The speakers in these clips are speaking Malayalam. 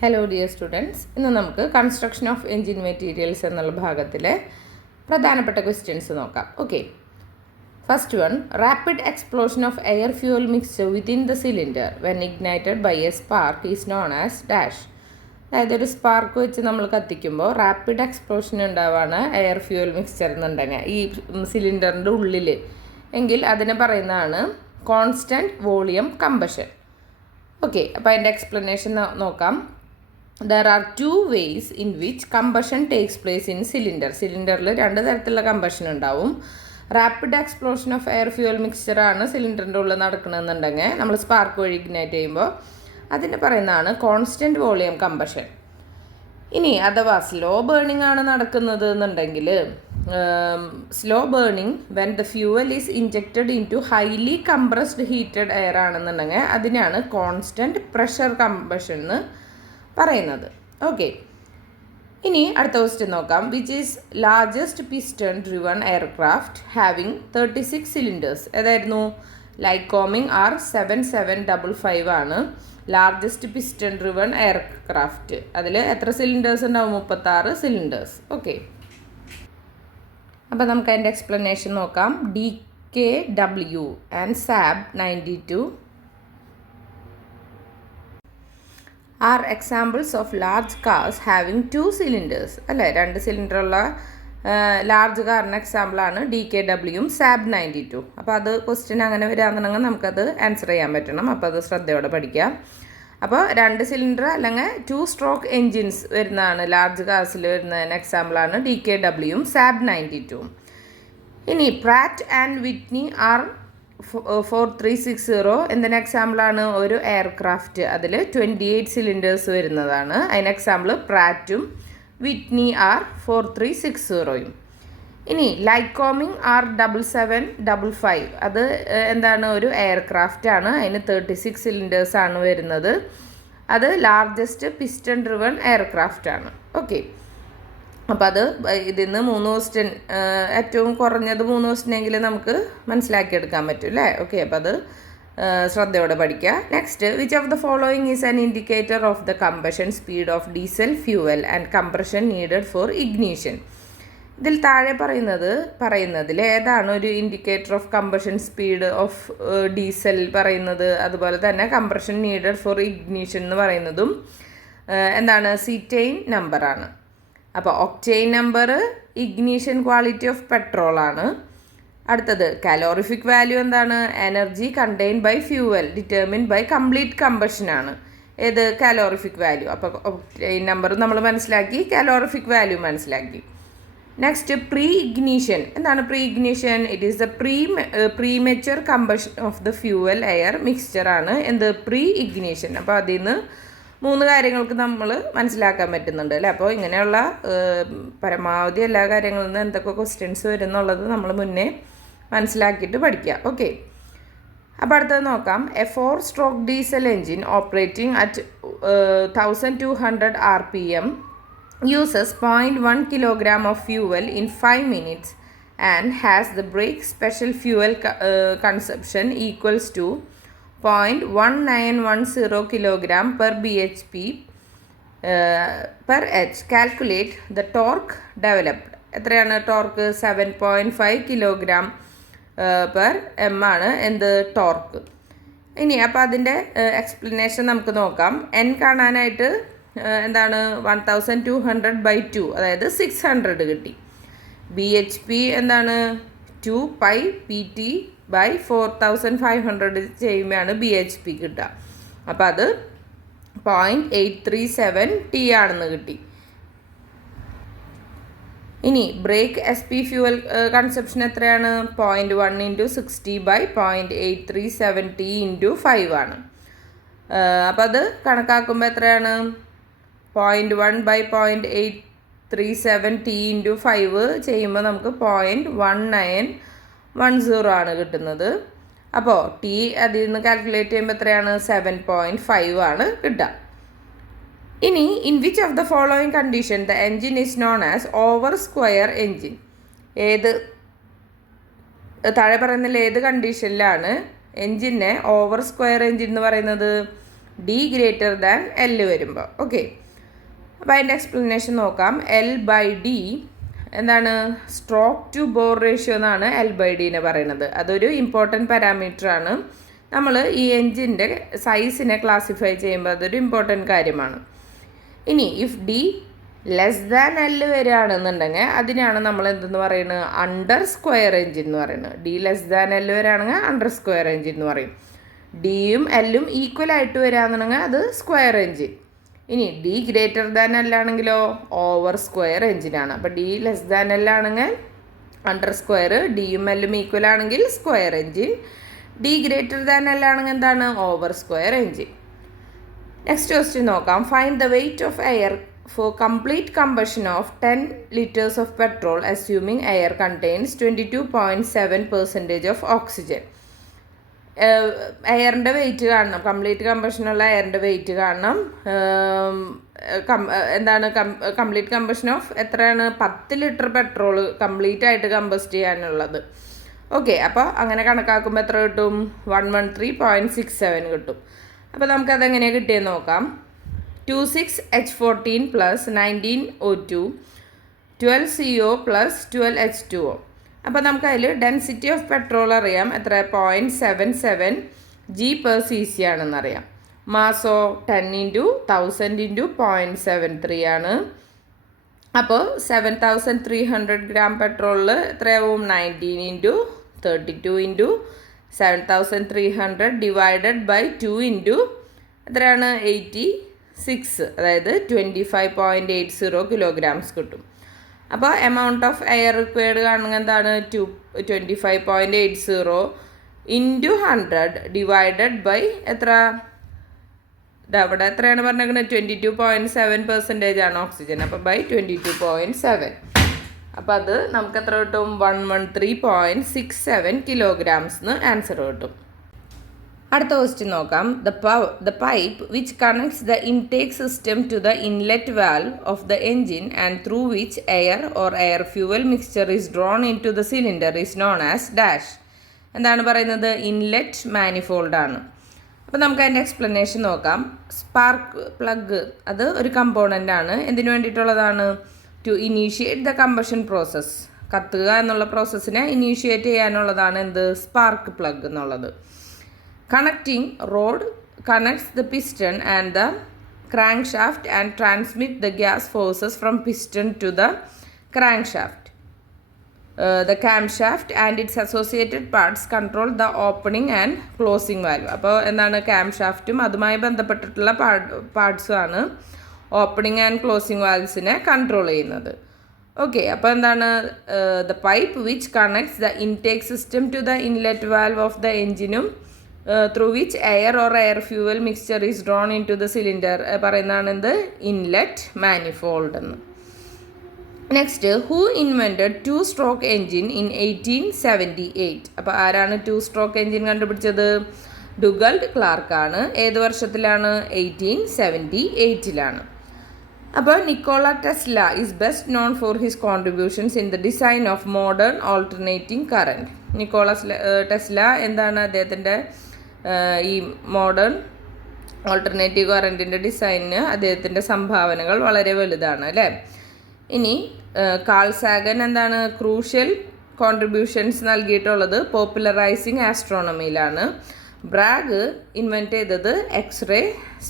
ഹലോ ഡിയർ സ്റ്റുഡൻസ്, ഇന്ന് നമുക്ക് കൺസ്ട്രക്ഷൻ ഓഫ് എൻജിൻ മെറ്റീരിയൽസ് എന്നുള്ള ഭാഗത്തിലെ പ്രധാനപ്പെട്ട ക്വസ്റ്റ്യൻസ് നോക്കാം. Okay, first one, rapid explosion of air fuel mixture within the cylinder when ignited by a spark is known as dash. അതായത് ഒരു സ്പാർക്ക് വെച്ച് നമ്മൾ കത്തിക്കുമ്പോൾ റാപ്പിഡ് എക്സ്പ്ലോഷൻ ഉണ്ടാവാണ് എയർ ഫ്യൂവൽ മിക്സ്ചർ എന്നുണ്ടെങ്കിൽ ഈ സിലിണ്ടറിൻ്റെ ഉള്ളിൽ എങ്കിൽ അതിനെ പറയുന്നതാണ് കോൺസ്റ്റൻറ്റ് വോളിയം കമ്പഷൻ. ഓക്കെ, അപ്പോൾ അതിൻ്റെ എക്സ്പ്ലനേഷൻ നോക്കാം. There are two ways in which combustion takes place in cylinder. സിലിണ്ടറിൽ രണ്ട് തരത്തിലുള്ള കമ്പഷൻ ഉണ്ടാവും. Rapid explosion of air fuel mixture ആണ് സിലിണ്ടറിൻ്റെ ഉള്ളിൽ നടക്കണമെന്നുണ്ടെങ്കിൽ നമ്മൾ സ്പാർക്ക് വഴി ഇഗ്നൈറ്റ് ചെയ്യുമ്പോൾ അതിന് പറയുന്നതാണ് കോൺസ്റ്റൻറ്റ് വോളിയം കമ്പഷൻ. ഇനി അഥവാ സ്ലോ ബേണിംഗ് ആണ് നടക്കുന്നത് എന്നുണ്ടെങ്കിൽ slow burning when the fuel is injected into highly compressed heated air ആണെന്നുണ്ടെങ്കിൽ അതിനാണ് കോൺസ്റ്റൻറ്റ് പ്രഷർ കമ്പഷൻ എന്ന് പറയുന്നത്. ഓക്കെ, ഇനി അടുത്ത ക്വസ്റ്റ്യൻ നോക്കാം. Which is largest piston driven aircraft having 36 cylinders? ഏതായിരുന്നു? ലൈക്കോമിങ് R7755 ആണ് ലാർജസ്റ്റ് പിസ്റ്റൺ ഡ്രിവൺ എയർക്രാഫ്റ്റ്. അതിൽ എത്ര സിലിണ്ടേഴ്സ് ഉണ്ടാവും? 36 സിലിണ്ടേഴ്സ്. ഓക്കെ, അപ്പോൾ നമുക്ക് അതിൻ്റെ എക്സ്പ്ലനേഷൻ നോക്കാം. DKW and SAB 92 are examples of large cars having 2 cylinders. അല്ലേ, 2 സിലിണ്ടറുള്ള ലാർജ് കാറിന് എക്സാമ്പിളാണ് DKWയും SAB 92. അപ്പോൾ അത് ക്വസ്റ്റ്യൻ അങ്ങനെ വരികയാണെന്നുണ്ടെങ്കിൽ നമുക്കത് ആൻസർ ചെയ്യാൻ പറ്റണം. അപ്പോൾ അത് ശ്രദ്ധയോടെ പഠിക്കാം. അപ്പോൾ 2 സിലിണ്ടർ അല്ലെങ്കിൽ 2 സ്ട്രോക്ക് എൻജിൻസ് വരുന്നതാണ് ലാർജ് കാർസിൽ വരുന്നതിന് എക്സാമ്പിളാണ് DKWയും SAB 92. ഇനി പ്രാറ്റ് ആൻഡ് വിറ്റ്നി ആർ 4360 എന്തിന് എക്സാമ്പിളാണ്? ഒരു എയർക്രാഫ്റ്റ്, അതിൽ 28 സിലിണ്ടേഴ്സ് വരുന്നതാണ്. അതിന് എക്സാമ്പിൾ പ്രാറ്റും വിറ്റ്നി ആർ 4360യും. ഇനി ലൈക്കോമിങ് R7755 അത് എന്താണ്? ഒരു എയർക്രാഫ്റ്റ് ആണ്. അതിന് 36 സിലിണ്ടേഴ്സ് ആണ് വരുന്നത്. അത് ലാർജസ്റ്റ് പിസ്റ്റൺ ഡ്രിവൺ എയർക്രാഫ്റ്റ് ആണ്. ഓക്കെ, അപ്പോൾ അത് ഇതിൽ നിന്ന് 3 ക്വസ്റ്റ്യൻ, ഏറ്റവും കുറഞ്ഞത് 3 ക്വസ്റ്റ്യനെങ്കിലും നമുക്ക് മനസ്സിലാക്കിയെടുക്കാൻ പറ്റും അല്ലേ? ഓക്കെ, അപ്പോൾ അത് ശ്രദ്ധയോടെ പഠിക്കുക. Next, which of the following is an indicator of the combustion speed of diesel fuel and compression needed for ignition? ഇതിൽ താഴെ പറയുന്നതിൽ ഏതാണ് ഒരു indicator of combustion speed of diesel പറയുന്നത്? അതുപോലെ തന്നെ കംപ്രഷൻ നീഡഡ് ഫോർ ഇഗ്നീഷൻ എന്ന് പറയുന്നതും എന്താണ്? സീറ്റെയിൻ നമ്പറാണ്. അപ്പോൾ octane number ignition quality of petrol ആണ്. അടുത്തത് കാലോറിഫിക് വാല്യൂ എന്താണ്? Energy contain by fuel determine by complete combustion ആണ്. ഏത്? Calorific value. അപ്പോൾ ഒക്ടെയിൻ നമ്പർ നമ്മൾ മനസ്സിലാക്കി, കാലോറിഫിക് വാല്യൂ മനസ്സിലാക്കി. Next, pre ignition. എന്താണ് pre ignition? It is the premature combustion of the fuel air mixture ആണ് എന്ത്? Pre ignition. അപ്പോൾ അതിൽ നിന്ന് 3 കാര്യങ്ങൾക്ക് നമ്മൾ മനസ്സിലാക്കാൻ പറ്റുന്നുണ്ട് അല്ലേ? അപ്പോൾ ഇങ്ങനെയുള്ള പരമാവധി എല്ലാ കാര്യങ്ങളിൽ നിന്ന് എന്തൊക്കെ ക്വസ്റ്റ്യൻസ് വരുന്നുള്ളത് നമ്മൾ മുന്നേ മനസ്സിലാക്കിയിട്ട് പഠിക്കുക. ഓക്കെ, അപ്പോൾ അടുത്തത് നോക്കാം. A 4 stroke diesel engine operating at 1200 RPM uses 0.1 kilogram of fuel in 5 minutes and has the brake special fuel consumption equals to 0.1910 kilogram per bhp per h. Calculate the torque developed. എത്രയാണ് ടോർക്ക്? 7.5 കിലോഗ്രാം പെർ എം ആണ് എന്ത്? ടോർക്ക്. ഇനി അപ്പോൾ അതിൻ്റെ എക്സ്പ്ലനേഷൻ നമുക്ക് നോക്കാം. എൻ കാണാനായിട്ട് എന്താണ്? 1200/2, അതായത് 600 കിട്ടി. BHP എന്താണ്? 2π PT/4500 ചെയ്യുമ്പോഴാണ് BHP കിട്ടുക. അപ്പോൾ അത് 0.837 T ആണെന്ന് കിട്ടി. ഇനി ബ്രേക്ക് SP ഫ്യൂവൽ കൺസപ്ഷൻ എത്രയാണ്? 0.1 × 60/0.837 T × 5 ആണ്. അപ്പോൾ അത് കണക്കാക്കുമ്പോൾ എത്രയാണ്? 0.1/0.837 T × 5 ചെയ്യുമ്പോൾ നമുക്ക് 0.1910 ആണ് കിട്ടുന്നത്. അപ്പോൾ T അതിൽ നിന്ന് കാൽക്കുലേറ്റ് ചെയ്യുമ്പോൾ എത്രയാണ്? 7.5 ആണ് കിട്ടുക. ഇനി in which of the following condition the engine is known as over square engine? ഏത് താഴെ പറയുന്നതിൽ ഏത് കണ്ടീഷനിലാണ് എൻജിനെ ഓവർ സ്ക്വയർ എൻജിൻ എന്ന് പറയുന്നത്? ഡി ഗ്രേറ്റർ ദാൻ എൽ വരുമ്പോൾ. ഓക്കെ, അപ്പോൾ അതിൻ്റെ എക്സ്പ്ലനേഷൻ നോക്കാം. എൽ ബൈ ഡി എന്താണ്? സ്ട്രോക്ക് ടു ബോർ റേഷ്യോ എന്നാണ് എൽ ബൈ ഡിനെ പറയുന്നത്. അതൊരു ഇമ്പോർട്ടൻറ്റ് പാരാമീറ്റർ ആണ്. നമ്മൾ ഈ എൻജിൻ്റെ സൈസിനെ ക്ലാസിഫൈ ചെയ്യുമ്പോൾ അതൊരു ഇമ്പോർട്ടൻറ്റ് കാര്യമാണ്. ഇനി if D less than L വരികയാണെന്നുണ്ടെങ്കിൽ അതിനാണ് നമ്മൾ എന്തെന്ന് പറയുന്നത്? അണ്ടർ സ്ക്വയർ എൻജിൻ എന്ന് പറയുന്നത്. ഡി ലെസ് ദാൻ എൽ വരികയാണെങ്കിൽ അണ്ടർ സ്ക്വയർ എൻജിൻ എന്ന് പറയും. ഡിയും എല്ലും ഈക്വൽ ആയിട്ട് വരികയാണെന്നുണ്ടെങ്കിൽ അത് സ്ക്വയർ എൻജിൻ. ഇനി ഡി ഗ്രേറ്റർ ദാൻ എൽ ആണെങ്കിലോ ഓവർ സ്ക്വയർ എൻജിനാണ്. അപ്പോൾ ഡി ലെസ് ദാൻ എൽ ആണെങ്കിൽ അണ്ടർ സ്ക്വയർ, ഡിയും എല്ലും ഈക്വൽ ആണെങ്കിൽ square engine. D greater than L ആണെങ്കിൽ എന്താണ്? Over square engine. Next question നോക്കാം. Find the weight of air for complete combustion of 10 liters of petrol assuming air contains 22.7% of oxygen. എയറിൻ്റെ wait കാണണം. കംപ്ലീറ്റ് കമ്പഷനുള്ള എയറിൻ്റെ വെയിറ്റ് കാണണം. എന്താണ് കംപ്ലീറ്റ് കമ്പഷൻ ഓഫ് എത്രയാണ്? 10 ലിറ്റർ പെട്രോൾ കംപ്ലീറ്റ് ആയിട്ട് കമ്പസ്റ്റ് ചെയ്യാനുള്ളത്. ഓക്കെ, അപ്പോൾ അങ്ങനെ കണക്കാക്കുമ്പോൾ എത്ര കിട്ടും? 113.67 കിട്ടും. അപ്പോൾ നമുക്കതെങ്ങനെയാണ് കിട്ടിയെന്ന് നോക്കാം. 26H14 plus 19O2 12CO plus 12H2O. അപ്പോൾ നമുക്ക് അതിൽ ഡെൻസിറ്റി ഓഫ് പെട്രോൾ അറിയാം. എത്ര? 0.77 g/cc ആണെന്നറിയാം. മാസോ 10 × 1000 × 0.73 ആണ്. അപ്പോൾ 7300 ഗ്രാം പെട്രോളിൽ എത്രയാവും? 19 × 32 × 7300 ഡിവൈഡഡ് ബൈ 2 എത്രയാണ്? 86, അതായത് 25.80 kilograms കിട്ടും. അപ്പോൾ എമൗണ്ട് ഓഫ് എയർ റിക്വയർഡ് കാണുന്നത് എന്താണ്? 25.80 × 100 ഡിവൈഡഡ് ബൈ എത്ര? ഇതവിടെ എത്രയാണ് പറഞ്ഞേക്കുന്നത്? 22.7% ആണ് ഓക്സിജൻ. അപ്പോൾ ബൈ 22.7. അപ്പോൾ അത് നമുക്ക് എത്ര കിട്ടും? 113.67 kilograms ആൻസർ കിട്ടും. അടുത്ത ക്വസ്റ്റ്യൻ നോക്കാം. The pipe which connects the intake system to the inlet valve of the engine and through which air or air fuel mixture is drawn into the cylinder is known as dash. എന്താണ് പറയുന്നത്? ഇൻലെറ്റ് മാനിഫോൾഡ് ആണ്. അപ്പോൾ നമുക്ക് അതിൻ്റെ എക്സ്പ്ലനേഷൻ നോക്കാം. സ്പാർക്ക് പ്ലഗ് അത് ഒരു കമ്പോണൻ്റ് ആണ്. എന്തിനു വേണ്ടിയിട്ടുള്ളതാണ്? To initiate the combustion process. കത്തുക എന്നുള്ള പ്രോസസ്സിനെ ഇനീഷ്യേറ്റ് ചെയ്യാനുള്ളതാണ് എന്ത്? സ്പാർക്ക് പ്ലഗ് എന്നുള്ളത്. Connecting rod connects the piston and the crankshaft and transmit the gas forces from piston to the crankshaft. The camshaft and its associated parts control the opening and closing valve. അപ്പോൾ എന്താണ്? camshaftും അതുമായി ബന്ധപ്പെട്ടിട്ടുള്ള പാർട്സും ആണ് ഓപ്പണിംഗ് ആൻഡ് ക്ലോസിംഗ് വാൽവ്സിനെ കൺട്രോൾ ചെയ്യുന്നത്. ഓക്കെ, അപ്പോൾ എന്താണ്? The pipe which connects the intake system to the inlet valve of the എൻജിനും through which air or air fuel mixture is drawn into the cylinder പറയുന്നതാണ് എന്ത്? ഇൻലെറ്റ് മാനിഫോൾഡ് എന്ന്. Next, who invented 2-stroke engine in 1878? അപ്പോൾ ആരാണ് 2-stroke എൻജിൻ കണ്ടുപിടിച്ചത്? ഡുഗൾഡ് ക്ലാർക്കാണ്. ഏത് വർഷത്തിലാണ്? 1878. അപ്പോൾ Nikola Tesla is best known for his contributions in the design of modern alternating current. Nikola Tesla എന്താണ് അദ്ദേഹത്തിൻ്റെ ഈ മോഡേൺ ഓൾട്ടർനേറ്റീവ് കറൻറ്റിൻ്റെ ഡിസൈനിന് അദ്ദേഹത്തിൻ്റെ സംഭാവനകൾ വളരെ വലുതാണ് അല്ലേ. ഇനി കാൾ സാഗൻ എന്താണ്? ക്രൂഷ്യൽ കോൺട്രിബ്യൂഷൻസ് നൽകിയിട്ടുള്ളത് പോപ്പുലറൈസിങ് ആസ്ട്രോണമിയിലാണ്. ബ്രാഗ് ഇൻവെൻറ്റ് ചെയ്തത് എക്സ്റേ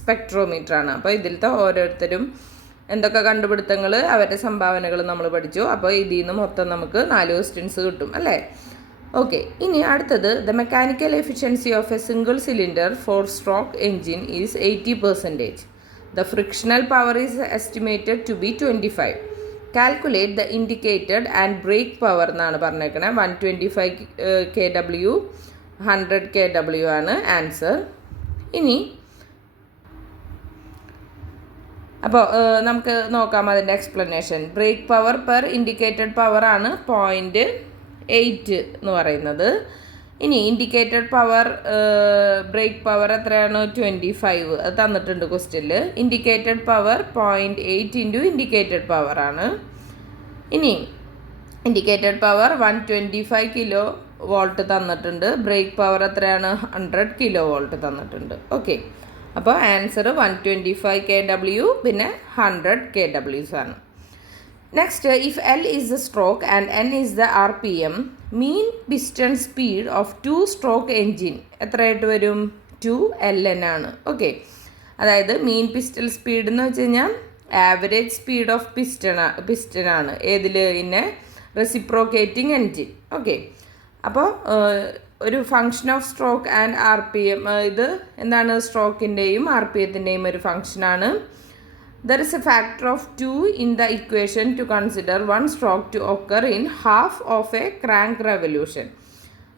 സ്പെക്ട്രോമീറ്റർ ആണ്. അപ്പോൾ ഇതിലത്തെ ഓരോരുത്തരും എന്തൊക്കെ കണ്ടുപിടുത്തങ്ങൾ അവരുടെ സംഭാവനകൾ നമ്മൾ പഠിച്ചു. അപ്പോൾ ഇതിൽ നിന്ന് മൊത്തം നമുക്ക് 4 ക്വസ്റ്റ്യൻസ് കിട്ടും അല്ലേ. ഓക്കെ, ഇനി അടുത്തത് the mechanical efficiency of a single cylinder 4-stroke engine is 80%. The frictional power is estimated to be 25. Calculate the indicated and brake power എന്നാണ് പറഞ്ഞേക്കണേ. 125 kW 100 kW ആണ് ആൻസർ. ഇനി അപ്പോൾ നമുക്ക് നോക്കാം അതിൻ്റെ explanation. Brake power per indicated power ആണ് 0.8 എന്ന് പറയുന്നത്. ഇനി ഇൻഡിക്കേറ്റഡ് പവർ ബ്രേക്ക് പവർ എത്രയാണ്? 25. അത് തന്നിട്ടുണ്ട് ക്വസ്റ്റ്യനിൽ. Indicated power 0.8 into indicated power ആണ്. ഇനി ഇൻഡിക്കേറ്റഡ് പവർ 125 kV തന്നിട്ടുണ്ട്. ബ്രേക്ക് പവർ എത്രയാണ്? 100 kV തന്നിട്ടുണ്ട്. ഓക്കെ, അപ്പോൾ ആൻസർ 125 kW പിന്നെ 100 kW ആണ്. Next, if L is the stroke and N is the RPM, mean piston speed of 2-stroke engine എത്രയായിട്ട് വരും? 2ln ആണ്. ഓക്കെ, അതായത് മീൻ പിസ്റ്റൽ സ്പീഡ് എന്ന് വെച്ച് കഴിഞ്ഞാൽ ആവറേജ് സ്പീഡ് ഓഫ് പിസ്റ്റൺ ആണ് ഏതിൽ? ഇന്നെ റെസിപ്രോക്കേറ്റിംഗ് എൻജിൻ. ഓക്കെ, അപ്പോൾ ഒരു function of stroke and RPM, ഇത് എന്താണ്? സ്ട്രോക്കിൻ്റെയും RPMത്തിൻ്റെയും ഒരു ഫങ്ഷനാണ്. There is a factor of 2 in the equation to consider one stroke to occur in half of a crank revolution.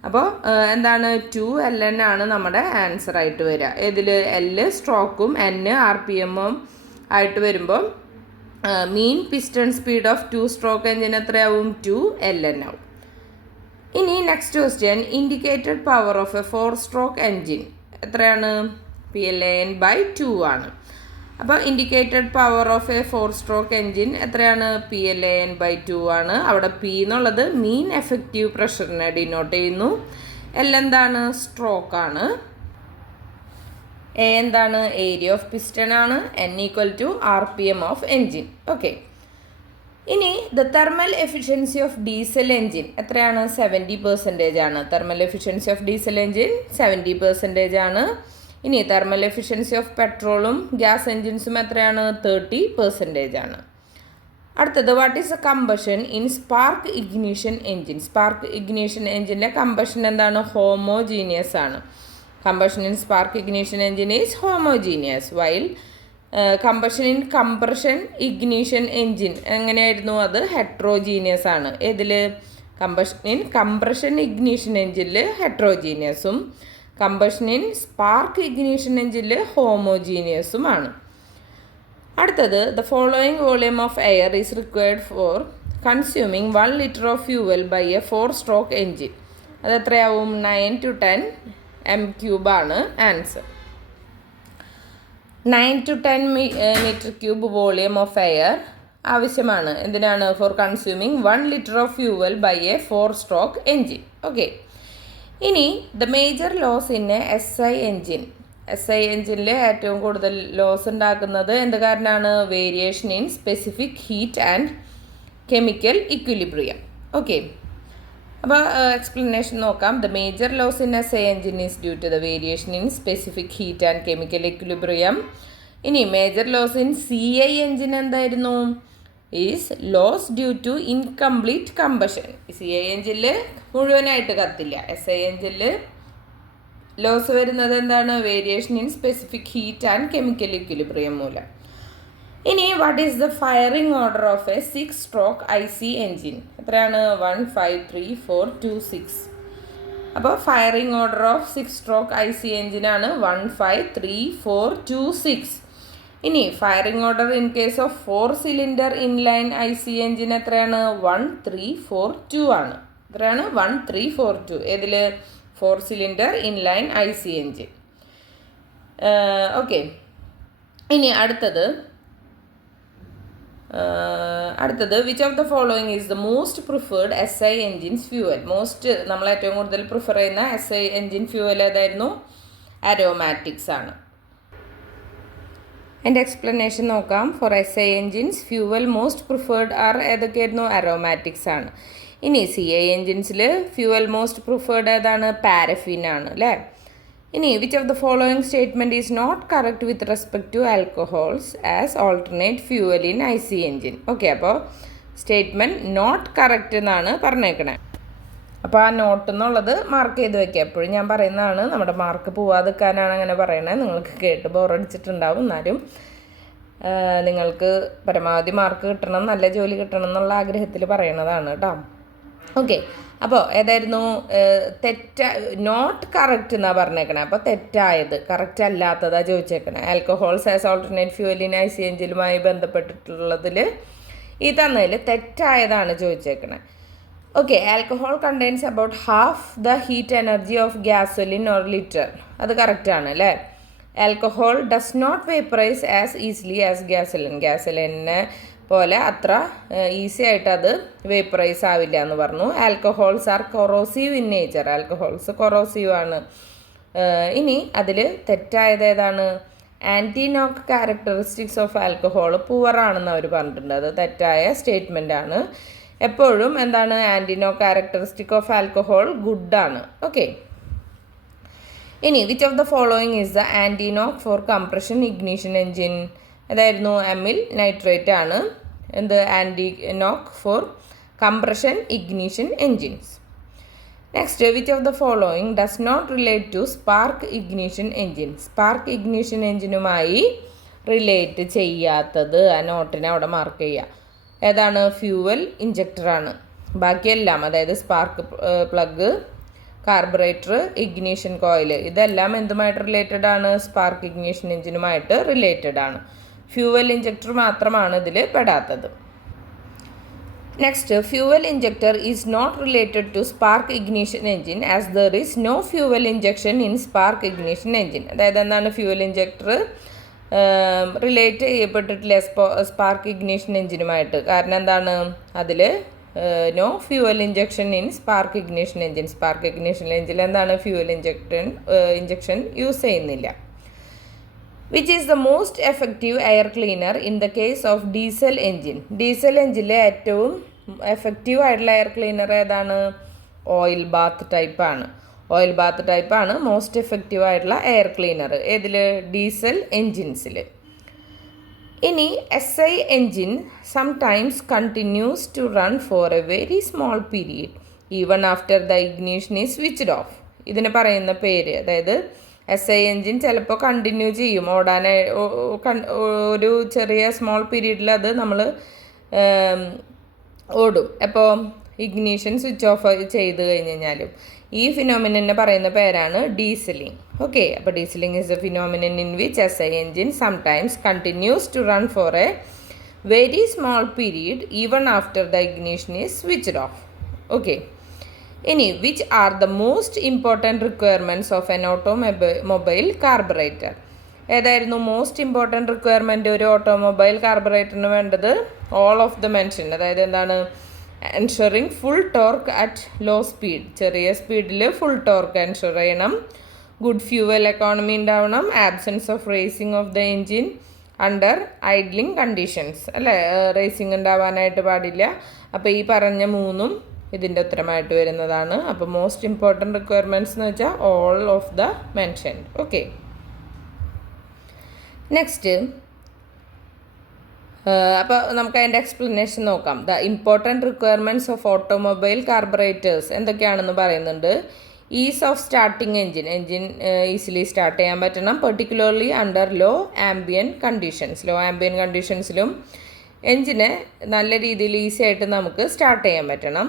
അപ്പോൾ എന്താണ്? 2ln ആണ് നമ്മുടെ ആൻസർ ആയിട്ട് വരിക. ഇതിൽ L സ്ട്രോക്കും N RPMും ആയിട്ട് വരുമ്പോൾ മീൻ പിസ്റ്റൺ സ്പീഡ് ഓഫ് 2-സ്ട്രോക്ക് എഞ്ചിൻ എത്രയാവും? 2ln ആവും. ഇനി next question, indicated power of a 4-സ്ട്രോക്ക് എഞ്ചിൻ എത്രയാണ്? PLAN/2 ആണ്. അപ്പോൾ ഇൻഡിക്കേറ്റഡ് പവർ ഓഫ് എ 4-സ്ട്രോക്ക് എഞ്ചിൻ എത്രയാണ്? PLAN/2 ആണ്. അവിടെ P എന്നുള്ളത് മീൻ എഫക്റ്റീവ് പ്രഷറിനെ ഡിനോട്ട് ചെയ്യുന്നു. L എന്താണ്? സ്ട്രോക്ക് ആണ്. A എന്താണ്? ഏരിയ ഓഫ് പിസ്റ്റൺ ആണ്. N = RPM of engine. Okay, ഇനി the thermal efficiency of diesel engine എത്രയാണ്? 70% ആണ്. Thermal efficiency of diesel engine 70% ആണ്. ഇനി തെർമൽ എഫിഷ്യൻസി ഓഫ് പെട്രോളും ഗ്യാസ് എൻജിൻസും എത്രയാണ്? 30% ആണ്. അടുത്തത്, what is a combustion in spark ignition engine? Spark ignition എൻജിൻ്റെ കമ്പഷൻ എന്താണ്? ഹോമോജീനിയസ് ആണ്. Combustion in spark ignition engine is homogeneous, while combustion in compression ignition engine എങ്ങനെയായിരുന്നു? അത് ഹെട്രോജീനിയസ് ആണ്. ഏതിൽ? കമ്പഷൻ ഇൻ കംപ്രഷൻ ഇഗ്നിഷൻ എൻജിനിൽ ഹെട്രോജീനിയസും കമ്പഷൻ ഇൻ സ്പാർക്ക് ഇഗ്നിഷൻ എൻജിനിൽ ഹോമോജീനിയസുമാണ്. അടുത്തത്, the following volume of air is required for consuming 1 liter of fuel by a 4-സ്ട്രോക്ക് എൻജിൻ. അത് എത്രയാവും? 9 to 10 m³ ആണ് answer. 9 to 10 m³ volume of air ആവശ്യമാണ്. എന്തിനാണ്? For consuming 1 liter of fuel by a 4-സ്ട്രോക്ക് എൻജിൻ. ഓക്കെ, ഇനി the major loss in a SI engine. SI എൻജിനിൽ ഏറ്റവും കൂടുതൽ ലോസ് ഉണ്ടാക്കുന്നത് എന്ത് കാരണമാണ്? Variation in specific heat and chemical equilibrium. Okay, അപ്പോൾ എക്സ്പ്ലനേഷൻ നോക്കാം. The major loss in SI engine is due to the variation in specific heat and chemical equilibrium. ഇനി major loss in CI engine എന്തായിരുന്നു? Is loss due to incomplete combustion. CI എൻജിനിൽ മുഴുവനായിട്ട് കത്തില്ല. SI എൻജിനിൽ ലോസ് വരുന്നത് എന്താണ്? Variation in specific heat and chemical equilibrium മൂലം. ഇനി what is the firing order of a 6-സ്ട്രോക്ക് IC എൻജിൻ? എത്രയാണ്? 1 5 3 4 2 6. അപ്പോൾ ഫയറിംഗ് ഓർഡർ ഓഫ് 6-സ്ട്രോക്ക് IC എൻജിനാണ് 1 5 3 4 2 6. ഇനി firing order in case of 4-സിലിണ്ടർ ഇൻലൈൻ IC എൻജിൻ എത്രയാണ്? 1 3 4 2 ആണ്. എത്രയാണ്? 1 3 4 2. ഏതിൽ? 4-സിലിണ്ടർ ഇൻലൈൻ IC എൻജിൻ. ഓക്കെ, ഇനി അടുത്തത് which of the following is the most preferred SI engines fuel? നമ്മൾ ഏറ്റവും കൂടുതൽ പ്രിഫർ ചെയ്യുന്ന SI എൻജിൻ ഫ്യൂവൽ ഏതായിരുന്നു? അരോമാറ്റിക്സ് ആണ്. അതിൻ്റെ എക്സ്പ്ലനേഷൻ നോക്കാം. For SI engines fuel most preferred are ഏതൊക്കെയായിരുന്നു? അരോമാറ്റിക്സ് ആണ്. ഇനി CI എൻജിൻസിൽ ഫ്യൂവൽ മോസ്റ്റ് പ്രിഫേർഡ് ഏതാണ്? പാരഫിൻ ആണ് അല്ലേ. ഇനി which of the following statement is not correct with respect to alcohols as alternate fuel in IC engine? Okay, അപ്പോൾ സ്റ്റേറ്റ്മെൻറ്റ് നോട്ട് കറക്റ്റ് എന്നാണ് പറഞ്ഞേക്കണേ. അപ്പോൾ ആ നോട്ട് എന്നുള്ളത് മാർക്ക് ചെയ്ത് വെക്കുക. എപ്പോഴും ഞാൻ പറയുന്നതാണ്, നമ്മുടെ മാർക്ക് പോവാതിരിക്കാനാണ് അങ്ങനെ പറയണത്. നിങ്ങൾക്ക് കേട്ട് ബോറടിച്ചിട്ടുണ്ടാവും, എന്നാലും നിങ്ങൾക്ക് പരമാവധി മാർക്ക് കിട്ടണം, നല്ല ജോലി കിട്ടണം എന്നുള്ള ആഗ്രഹത്തിൽ പറയണതാണ് കേട്ടോ. ഓക്കെ, അപ്പോൾ ഏതായിരുന്നു? നോട്ട് കറക്റ്റ് എന്നാണ് പറഞ്ഞേക്കണേ. അപ്പോൾ തെറ്റായത്, കറക്റ്റ് അല്ലാത്തതാണ് ചോദിച്ചേക്കണേ. Alcohols as alternate fuel in IC എൻജിനുമായി ബന്ധപ്പെട്ടിട്ടുള്ളതിൽ ഈ തന്നതിൽ തെറ്റായതാണ് ചോദിച്ചേക്കണേ. Okay, alcohol contains about half the heat energy of gasoline or litre. അത് കറക്റ്റാണ് അല്ലേ. Alcohol does not vaporise as easily as ഗ്യാസലിനെ പോലെ അത്ര ഈസി ആയിട്ട് അത് വേപ്പറൈസ് ആവില്ല എന്ന് പറഞ്ഞു. Alcohols are corrosive in nature. Alcohols corrosive ആണ്. ഇനി അതിൽ തെറ്റായത് ഏതാണ്? ആൻറ്റി നോക്ക് ക്യാരക്ടറിസ്റ്റിക്സ് ഓഫ് ആൽക്കഹോൾ പുവർ ആണെന്ന് അവർ പറഞ്ഞിട്ടുണ്ട്. അത് തെറ്റായ സ്റ്റേറ്റ്മെൻ്റ് ആണ്. എപ്പോഴും എന്താണ് anti knock characteristic of alcohol ഗുഡാണ്. ഓക്കെ. ഇനി which of the following is the anti knock for compression ignition engine? അതായിരുന്നു അമിൽ നൈട്രേറ്റ് ആണ് എന്ത് anti knock for compression ignition engines. Next, which of the following does not relate to spark ignition engine? Spark ignition എൻജിനുമായി റിലേറ്റ് ചെയ്യാത്തത് ആ നോട്ടിനെ അവിടെ മാർക്ക് ചെയ്യുക. ഏതാണ്? ഫ്യൂവൽ ഇഞ്ചക്ടറാണ്. ബാക്കിയെല്ലാം, അതായത് spark plug, carburettor, ignition coil, ഇതെല്ലാം എന്തുമായിട്ട് റിലേറ്റഡ് ആണ്? സ്പാർക്ക് ഇഗ്നീഷൻ എൻജിനുമായിട്ട് റിലേറ്റഡ് ആണ്. ഫ്യൂവൽ ഇഞ്ചക്ടർ മാത്രമാണ് ഇതിൽ പെടാത്തത്. Next, fuel injector is not related to spark ignition engine as there is no fuel injection in spark ignition engine. അതായത് എന്താണ് ഫ്യൂവൽ ഇഞ്ചക്ടർ റിലേറ്റ് ചെയ്യപ്പെട്ടിട്ടില്ല സ്പാർക്ക് ഇഗ്നീഷൻ എൻജിനുമായിട്ട്. കാരണം എന്താണ്? അതിൽ no fuel injection in spark ignition engine. Spark ignition engine എന്താണ്? ഫ്യൂവൽ ഇഞ്ചക്ഷൻ യൂസ് ചെയ്യുന്നില്ല. Which is the most effective air cleaner in the case of diesel engine? Diesel എൻജിനിലെ ഏറ്റവും എഫക്റ്റീവ് ആയിട്ടുള്ള എയർ ക്ലീനർ ഏതാണ്? ഓയിൽ ബാത്ത് ടൈപ്പാണ്. ഓയിൽ ബാത്ത് ടൈപ്പാണ് മോസ്റ്റ് എഫക്റ്റീവ് ആയിട്ടുള്ള എയർ ക്ലീനർ. ഏതിൽ? ഡീസൽ എൻജിൻസിൽ. ഇനി SI engine sometimes continues to run for a very small period even after the ignition is switched off. ഇതിന് പറയുന്ന പേര്, അതായത് SI എൻജിൻ ചിലപ്പോൾ കണ്ടിന്യൂ ചെയ്യും ഓടാനായി, ഒരു ചെറിയ സ്മോൾ പീരീഡിൽ അത് നമ്മൾ ഓടും. അപ്പോൾ ഇഗ്നീഷൻ സ്വിച്ച് ഓഫ് ചെയ്ത് കഴിഞ്ഞ് കഴിഞ്ഞാലും ഈ ഫിനോമിനനെ പറയുന്ന പേരാണ് ഡീസലിംഗ്. ഓക്കെ. അപ്പോൾ dieseling is a phenomenon in which SI engine sometimes continues to run for a very small period even after the ignition is switched off. Okay. ഇനി which are the most important requirements of an automobile carburettor? ഏതായിരുന്നു മോസ്റ്റ് ഇമ്പോർട്ടൻറ്റ് റിക്വയർമെൻറ്റ് ഒരു ഓട്ടോമൊബൈൽ കാർബറേറ്ററിന് വേണ്ടത്? All of the mention. അതായത് എന്താണ്? Ensuring full torque at low speed. ചെറിയ സ്പീഡിൽ ഫുൾ ടോർക്ക് എൻഷുർ ചെയ്യണം. ഗുഡ് ഫ്യൂവൽ എക്കോണമി ഉണ്ടാവണം. Absence of racing of the engine under idling conditions. അല്ലേ? റേസിംഗ് ഉണ്ടാവാനായിട്ട് പാടില്ല. അപ്പോൾ ഈ പറഞ്ഞ മൂന്നും ഇതിൻ്റെ ഉത്തരമായിട്ട് വരുന്നതാണ്. അപ്പോൾ മോസ്റ്റ് ഇമ്പോർട്ടൻറ്റ് റിക്വയർമെൻറ്റ്സ് എന്ന് വെച്ചാൽ all of the mention. Okay. Next, അപ്പോൾ നമുക്ക് അതിൻ്റെ എക്സ്പ്ലനേഷൻ നോക്കാം. The important requirements of automobile carburettors എന്തൊക്കെയാണെന്ന് പറയുന്നുണ്ട്. Ease of starting engine easily start ചെയ്യാൻ പറ്റണം. Particularly under low ambient conditions. Low ambient കണ്ടീഷൻസിലും എൻജിനെ നല്ല രീതിയിൽ ഈസി ആയിട്ട് നമുക്ക് സ്റ്റാർട്ട് ചെയ്യാൻ പറ്റണം.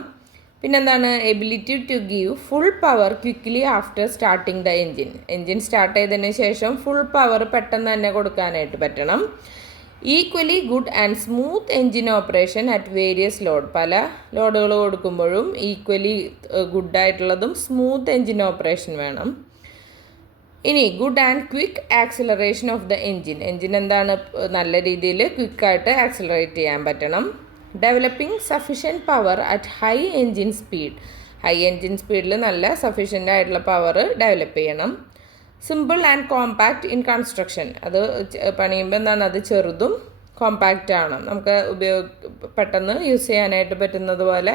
പിന്നെന്താണ്? Ability to give full power quickly after starting the engine start ചെയ്തതിന് ശേഷം ഫുൾ പവർ പെട്ടെന്ന് തന്നെ കൊടുക്കാനായിട്ട് പറ്റണം. Equally good and smooth engine operation at various load. പല ലോഡുകൾ കൊടുക്കുമ്പോഴും ഈക്വലി ഗുഡായിട്ടുള്ളതും സ്മൂത്ത് എൻജിൻ ഓപ്പറേഷൻ വേണം. ഇനി good and quick acceleration of the engine എന്താണ്? നല്ല രീതിയിൽ ക്വിക്കായിട്ട് ആക്സിലറേറ്റ് ചെയ്യാൻ പറ്റണം. Developing sufficient power at high engine speed. High engine സ്പീഡിൽ നല്ല സഫിഷ്യൻ്റ് ആയിട്ടുള്ള പവർ ഡെവലപ്പ് ചെയ്യണം. Simple and compact in construction. അത് പണിയുമ്പോൾ എന്താണ്? അത് ചെറുതും കോമ്പാക്റ്റ് ആണ്. നമുക്ക് പെട്ടെന്ന് യൂസ് ചെയ്യാനായിട്ട് പറ്റുന്നത് പോലെ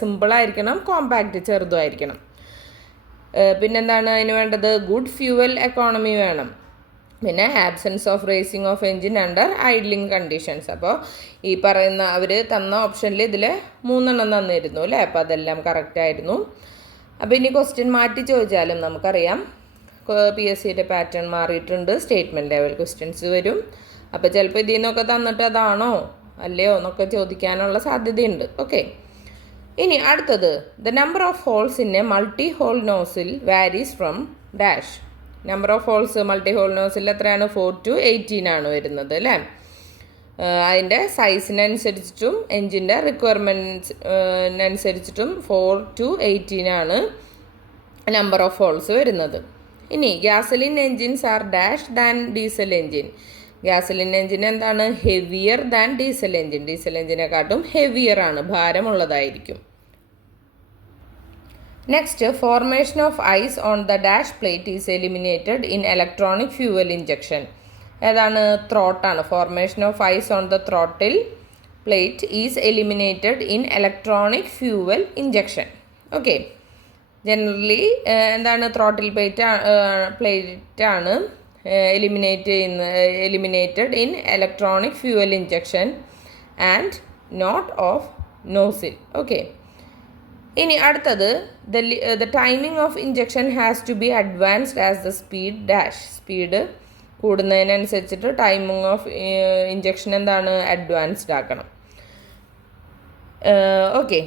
സിമ്പിളായിരിക്കണം, കോമ്പാക്റ്റ് ചെറുതുമായിരിക്കണം. പിന്നെന്താണ് അതിന് വേണ്ടത്? ഗുഡ് ഫ്യൂവൽ എക്കോണമി വേണം. പിന്നെ absence of racing of engine under idling conditions. അപ്പോൾ ഈ പറയുന്ന അവർ തന്ന ഓപ്ഷനിൽ ഇതിൽ 3 തന്നിരുന്നു അല്ലേ? അപ്പോൾ അതെല്ലാം കറക്റ്റായിരുന്നു. അപ്പോൾ ഇനി ക്വസ്റ്റ്യൻ മാറ്റി ചോദിച്ചാലും നമുക്കറിയാം PSCയുടെ പാറ്റേൺ മാറിയിട്ടുണ്ട്. സ്റ്റേറ്റ്മെൻറ്റ് ലെവൽ ക്വസ്റ്റ്യൻസ് വരും. അപ്പോൾ ചിലപ്പോൾ ഇതിൽ നിന്നൊക്കെ തന്നിട്ട് അതാണോ അല്ലയോ എന്നൊക്കെ ചോദിക്കാനുള്ള സാധ്യതയുണ്ട്. ഓക്കെ. ഇനി അടുത്തത്, the number of holes in a multi hole nozzle varies from dash. Number of holes multi hole nozzle എത്രയാണ്? 4 to 18 ആണ് വരുന്നത് അല്ലേ? അതിൻ്റെ സൈസിനനുസരിച്ചിട്ടും എൻജിൻ്റെ റിക്വയർമെൻറ്റ്സിനനുസരിച്ചിട്ടും 4 to 18 ആണ് നമ്പർ ഓഫ് ഹോൾസ് വരുന്നത്. ഇനി gasoline engines are dash than diesel engine. Gasoline engine എന്താണ്? Heavier than diesel engine. Diesel എൻജിനെക്കാട്ടും ഹെവിയർ ആണ്, ഭാരമുള്ളതായിരിക്കും. Next, formation of ice on the dash plate is eliminated in electronic fuel injection. ഏതാണ്? ത്രോട്ടാണ്. Formation of ice on the throttle plate is eliminated in electronic fuel injection. Okay, generally എന്താണ്? ത്രോട്ടിൽ പ്ലേറ്റാണ് eliminated in electronic fuel injection and not of nozzle. Okay, ഇനി അടുത്തത് the timing of injection has to be advanced as the speed dash. Speed കൂടുന്നതിനനുസരിച്ചിട്ട് ടൈമിംഗ് ഓഫ് ഇഞ്ചക്ഷൻ എന്താണ്? അഡ്വാൻസ്ഡ് ആക്കണം. ഓക്കെ,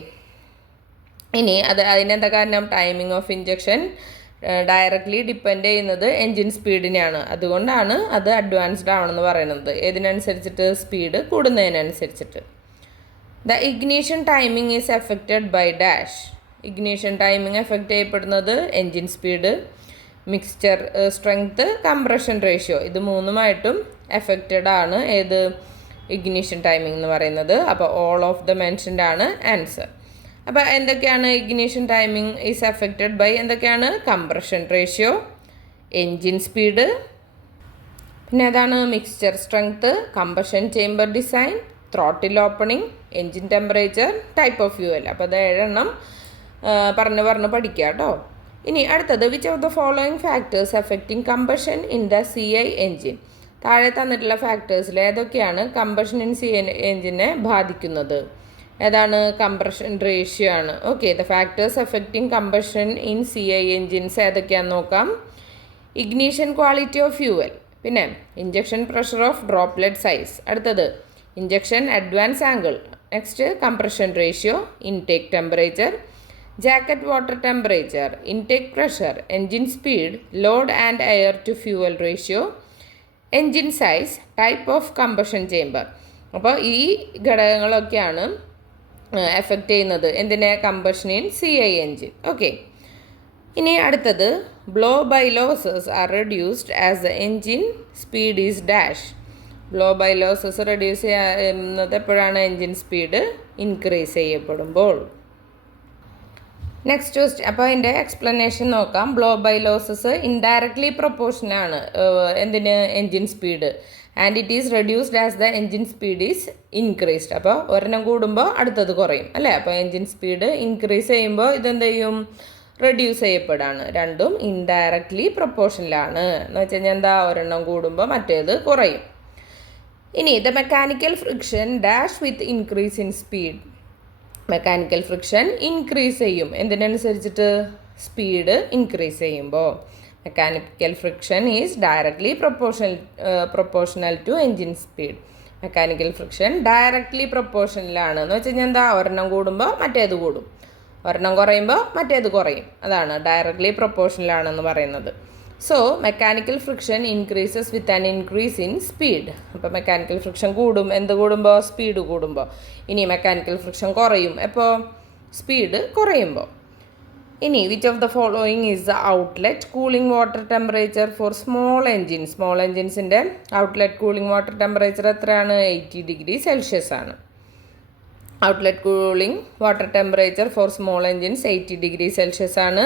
ഇനി അതിനെന്താ കാരണം? Timing of injection directly depend ചെയ്യുന്നത് എൻജിൻ സ്പീഡിനെയാണ്. അതുകൊണ്ടാണ് അത് അഡ്വാൻസ്ഡ് ആവണമെന്ന് പറയുന്നത്. ഏതിനനുസരിച്ചിട്ട്? സ്പീഡ് കൂടുന്നതിനനുസരിച്ചിട്ട്. The ignition timing is affected by dash. Ignition timing effect ചെയ്യപ്പെടുന്നത് engine speed, mixture strength, compression ratio, ഇത് മൂന്നുമായിട്ടും എഫക്റ്റഡ് ആണ് ഏത്? ഇഗ്നീഷൻ ടൈമിംഗ് എന്ന് പറയുന്നത്. അപ്പോൾ ഓൾ ഓഫ് ദ മെൻഷൻഡ് ആണ് ആൻസർ. അപ്പോൾ എന്തൊക്കെയാണ് ignition timing is affected by? എന്തൊക്കെയാണ്? കംപ്രഷൻ റേഷ്യോ, എൻജിൻ സ്പീഡ്, പിന്നെ ഏതാണ്? Mixture strength, combustion chamber design, throttle opening, engine temperature, type of fuel. അപ്പോൾ അത് 7 എണ്ണം പറഞ്ഞ് പഠിക്കുക കേട്ടോ. ഇനി അടുത്തത് which of the following factors affecting combustion in the CI engine. താഴെ തന്നിട്ടുള്ള ഫാക്ടേഴ്സിൽ ഏതൊക്കെയാണ് കമ്പഷൻ ഇൻ CI എൻജിനെ ബാധിക്കുന്നത്? ഏതാണ്? കംപ്രഷൻ റേഷ്യോ ആണ്. Okay, the factors affecting combustion in CI engines ഏതൊക്കെയാണെന്ന് നോക്കാം. ഇഗ്നീഷൻ ക്വാളിറ്റി ഓഫ് ഫ്യൂവൽ, പിന്നെ injection pressure of droplet size, അടുത്തത് injection advance angle, next compression ratio, intake temperature, jacket water temperature, intake pressure, engine speed, load and air to fuel ratio, engine size, type of combustion chamber. അപ്പോൾ ഈ ഘടകങ്ങളൊക്കെയാണ് എഫക്റ്റ് ചെയ്യുന്നത് എന്തിനെ? Combustion in CI engine. Okay, ഇനി അടുത്തത് blow by losses are reduced as the engine speed is dash. Blow by losses reduce ചെയ്യുന്നത് എപ്പോഴാണ്? എൻജിൻ സ്പീഡ് ഇൻക്രീസ് ചെയ്യപ്പെടുമ്പോൾ. Next question. അപ്പോൾ അതിൻ്റെ എക്സ്പ്ലനേഷൻ നോക്കാം. ബ്ലോ ബൈ ലോസസ് ഇൻഡയറക്ട്ലി പ്രൊപ്പോർഷനാണ് എന്തിന്? Engine speed. And it is reduced as the engine speed is increased. അപ്പോൾ ഒരെണ്ണം കൂടുമ്പോൾ അടുത്തത് കുറയും അല്ലേ? അപ്പോൾ എൻജിൻ സ്പീഡ് ഇൻക്രീസ് ചെയ്യുമ്പോൾ ഇതെന്ത് ചെയ്യും? റെഡ്യൂസ് ചെയ്യപ്പെടാണ്. രണ്ടും ഇൻഡയറക്ട്ലി പ്രൊപ്പോർഷനിലാണ്. എന്ന് വെച്ച് കഴിഞ്ഞാൽ എന്താ? ഒരെണ്ണം കൂടുമ്പോൾ മറ്റേത് കുറയും. ഇനി the mechanical friction dash with increase in speed. Mechanical friction increase ചെയ്യും എന്തിനനുസരിച്ചിട്ട്? സ്പീഡ് ഇൻക്രീസ് ചെയ്യുമ്പോൾ. Mechanical friction is directly proportional to engine speed. Mechanical friction directly പ്രൊപ്പോർഷനിലാണ്. എന്ന് വെച്ച് കഴിഞ്ഞാൽ എന്താ? ഒരെണ്ണം കൂടുമ്പോൾ മറ്റേത് കൂടും, ഒരെണ്ണം കുറയുമ്പോൾ മറ്റേത് കുറയും. അതാണ് ഡയറക്ട്ലി പ്രൊപ്പോർഷനിലാണെന്ന് പറയുന്നത്. So mechanical friction increases with an increase in speed. അപ്പോൾ മെക്കാനിക്കൽ ഫ്രിക്ഷൻ കൂടും എന്ത് കൂടുമ്പോൾ? സ്പീഡ് കൂടുമ്പോൾ. ഇനി മെക്കാനിക്കൽ ഫ്രിക്ഷൻ കുറയും എപ്പോൾ? സ്പീഡ് കുറയുമ്പോൾ. ഇനി which of the following is the outlet cooling water temperature for small engine. Small എൻജിൻസിൻ്റെ ഔട്ട്ലെറ്റ് കൂളിംഗ് വാട്ടർ ടെമ്പറേച്ചർ എത്രയാണ്? 80 ഡിഗ്രി സെൽഷ്യസ് ആണ്. Outlet cooling water temperature for small engines 80 degree Celsius ആണ്.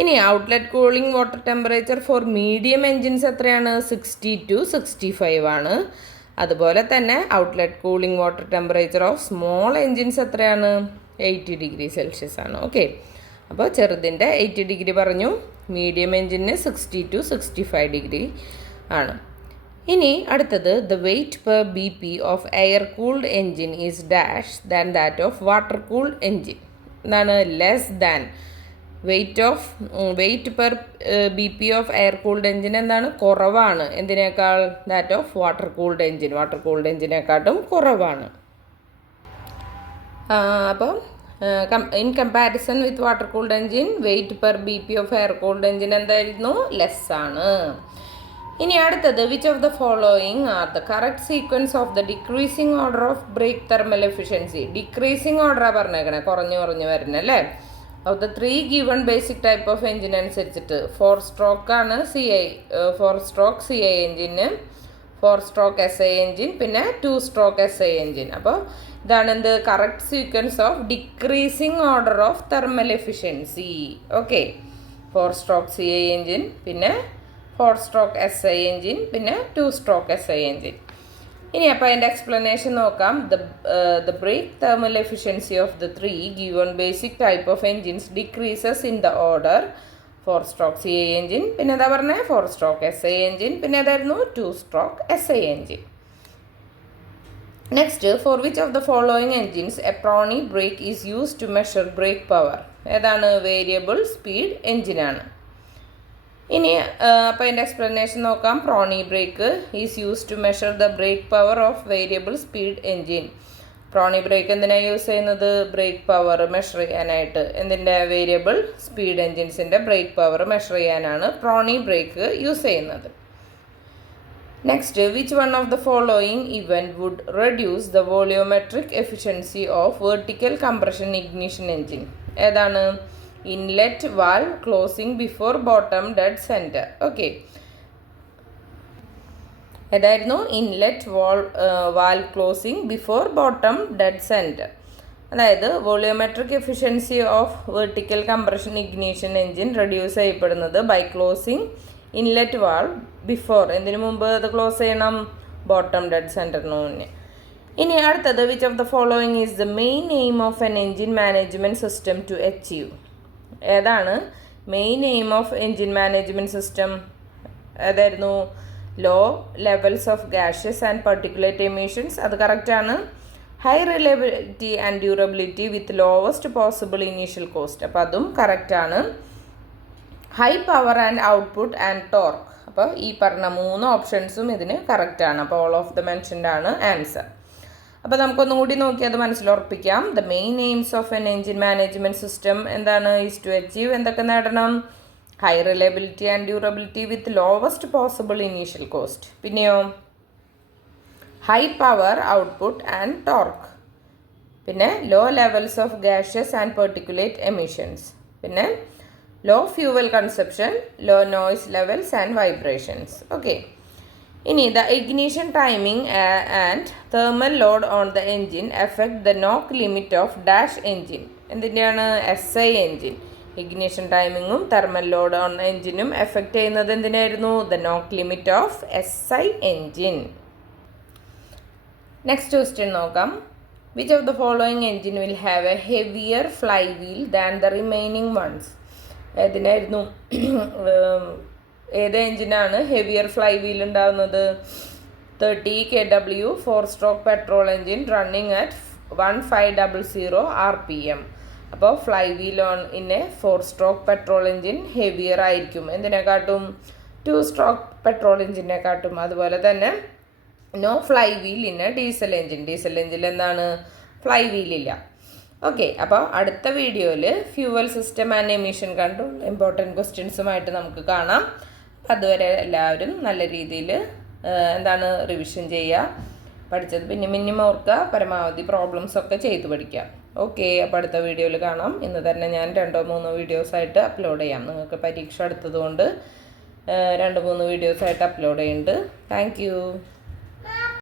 ഇനി outlet cooling water temperature for medium engines എത്രയാണ്? 60 to 65 ആണ്. അതുപോലെ തന്നെ outlet cooling water temperature of small engines എത്രയാണ്? 80 ഡിഗ്രി സെൽഷ്യസ് ആണ്. ഓക്കെ, അപ്പോൾ ചെറുതിൻ്റെ 80 ഡിഗ്രി പറഞ്ഞു, മീഡിയം എൻജിന് 60 to 65 ഡിഗ്രി ആണ്. ഇനി അടുത്തത് the weight per BP of air cooled engine is dash than that of water cooled engine. എന്താണ്? Less than. Weight per BP of air cooled engine എന്താണ്? കുറവാണ്. എന്തിനേക്കാൾ? That of water cooled engine. Water cooled എൻജിനെക്കാട്ടും കുറവാണ്. അപ്പം in comparison with water cooled engine weight per BP of air cooled engine എന്തായിരുന്നു? ലെസ് ആണ്. ഇനി അടുത്തത് which of the following are the correct sequence of the decreasing order of brake thermal efficiency. Decreasing ഓർഡറാണ് പറഞ്ഞേക്കണേ, കുറഞ്ഞു വരുന്നല്ലേ. Of the 3 given basic type of engine അനുസരിച്ചിട്ട് 4 സ്ട്രോക്ക് ആണ് CI, 4 സ്ട്രോക്ക് CI എൻജിന്, 4 സ്ട്രോക്ക് SI എൻജിൻ, പിന്നെ 2 സ്ട്രോക്ക് SI എൻജിൻ. അപ്പോൾ ഇതാണ് എന്ത്? Correct sequence of decreasing order of thermal efficiency. Okay, 4 stroke CI engine, പിന്നെ 4-stroke SI എൻജിൻ, പിന്നെ 2-stroke SI എൻജിൻ. ഇനി അപ്പോൾ അതിൻ്റെ എക്സ്പ്ലനേഷൻ നോക്കാം. The brake thermal efficiency of the 3 given basic type of engines decreases in the order 4-stroke CI engine, പിന്നെ എന്താ പറഞ്ഞത് 4-stroke SI എൻജിൻ, പിന്നെ അതായിരുന്നു 2-stroke SI engine. Next, for which of the following engines a Prony brake is use to measure brake power? ഏതാണ്? വേരിയബിൾ സ്പീഡ് എൻജിനാണ്. ഇനി അപ്പോൾ അതിൻ്റെ എക്സ്പ്ലനേഷൻ നോക്കാം. Prony brake is use to measure the brake power of variable speed engine. Prony brake എന്തിനാണ് യൂസ് ചെയ്യുന്നത്? ബ്രേക്ക് പവർ മെഷർ ചെയ്യാനായിട്ട്. എന്തിൻ്റെ? വേരിയബിൾ സ്പീഡ് എൻജിൻസിൻ്റെ ബ്രേക്ക് പവർ മെഷർ ചെയ്യാനാണ് പ്രോണി ബ്രേക്ക് യൂസ് ചെയ്യുന്നത്. Next, which one of the following event would reduce the volumetric efficiency of vertical compression ignition engine? ഏതാണ്? Inlet valve closing before bottom dead centre. Okay, ഏതായിരുന്നു? Inlet valve closing before bottom dead centre. അതായത് volumetric efficiency of vertical compression ignition engine reduce ചെയ്യപ്പെടുന്നത് by closing inlet valve before, എന്തിനു മുമ്പ് അത് ക്ലോസ് ചെയ്യണം? ബോട്ടം ഡെഡ് സെൻറ്ററിന് മുന്നേ. ഇനി അടുത്തത്, which of the following is the main aim of an engine management system to achieve? ഏതാണ് main aim of engine management system? ഏതായിരുന്നു? Low levels of gaseous and particulate emissions, അത് കറക്റ്റാണ്. High reliability and durability with lowest possible initial cost, അപ്പോൾ അതും കറക്റ്റാണ്. High power and output and torque, അപ്പോൾ ഈ പറഞ്ഞ 3 ഓപ്ഷൻസും ഇതിന് കറക്റ്റാണ്. അപ്പോൾ ഓൾ ഓഫ് ദ മെൻഷൻഡ് ആണ് ആൻസർ. അപ്പോൾ നമുക്കൊന്നും കൂടി നോക്കി അത് മനസ്സിലുറപ്പിക്കാം. The main aims of an engine management system എന്താണ്? ഈസ് ടു അച്ചീവ് എന്തൊക്കെ നേടണം? High reliability and durability with lowest possible initial cost, പിന്നെയോ high power output and torque, പിന്നെ low levels of gaseous and particulate emissions, പിന്നെ low fuel consumption, low noise levels and vibrations. Okay, ഇനി the ignition timing and thermal load on the engine effect the knock limit of dash engine. എന്തിൻ്റെയാണ്? SI engine. ഇഗ്നിഷൻ ടൈമിങ്ങും തെർമൽ ലോഡ് ഓൺ എൻജിനും എഫക്റ്റ് ചെയ്യുന്നത് എന്തിനായിരുന്നു? The knock limit of SI engine. Next question നോക്കാം. Which of the following engine will have a heavier flywheel than the remaining ones? ഏതിനായിരുന്നു? ഏത് എൻജിനാണ് ഹെവിയർ ഫ്ലൈ വീൽ ഉണ്ടാകുന്നത്? 30 kW 4-stroke petrol engine running at 1500 RPM. അപ്പോൾ flywheel on in a 4-stroke petrol engine heavier ആയിരിക്കും. എന്തിനെക്കാട്ടും? 2-stroke പെട്രോൾ എൻജിനെക്കാട്ടും. അതുപോലെ തന്നെ no fly wheel in a diesel engine. Diesel engine എന്താണ്? ഫ്ലൈ വീലില്ല. ഓക്കെ, അപ്പോൾ അടുത്ത വീഡിയോയിൽ fuel system and emission control important ക്വസ്റ്റ്യൻസുമായിട്ട് നമുക്ക് കാണാം. അപ്പോൾ അതുവരെ എല്ലാവരും നല്ല രീതിയിൽ റിവിഷൻ ചെയ്യുക. പഠിച്ചത് പിന്നെ ഓർക്കുക, പരമാവധി പ്രോബ്ലംസൊക്കെ ചെയ്ത് പഠിക്കാം. ഓക്കെ, അപ്പോൾ അടുത്ത വീഡിയോയിൽ കാണാം. ഇന്ന് തന്നെ ഞാൻ 2-3 വീഡിയോസായിട്ട് അപ്ലോഡ് ചെയ്യാം. നിങ്ങൾക്ക് പരീക്ഷ അടുത്തതുകൊണ്ട് 2-3 വീഡിയോസായിട്ട് അപ്ലോഡ് ചെയ്യുന്നുണ്ട്. Thank you.